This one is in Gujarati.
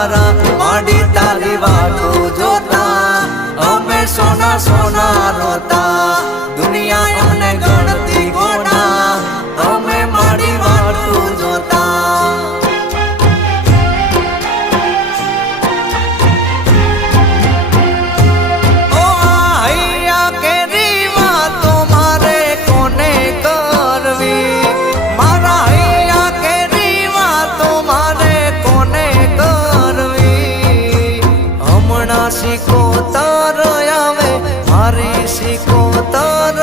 તારા માડી તારી વાતો જોતા અમે સોના સોના રોતા દુનિયા અમને ગણતી ગોડા અમે માડી વાતો જોતા સિકોતર આવે મારી સિકોતર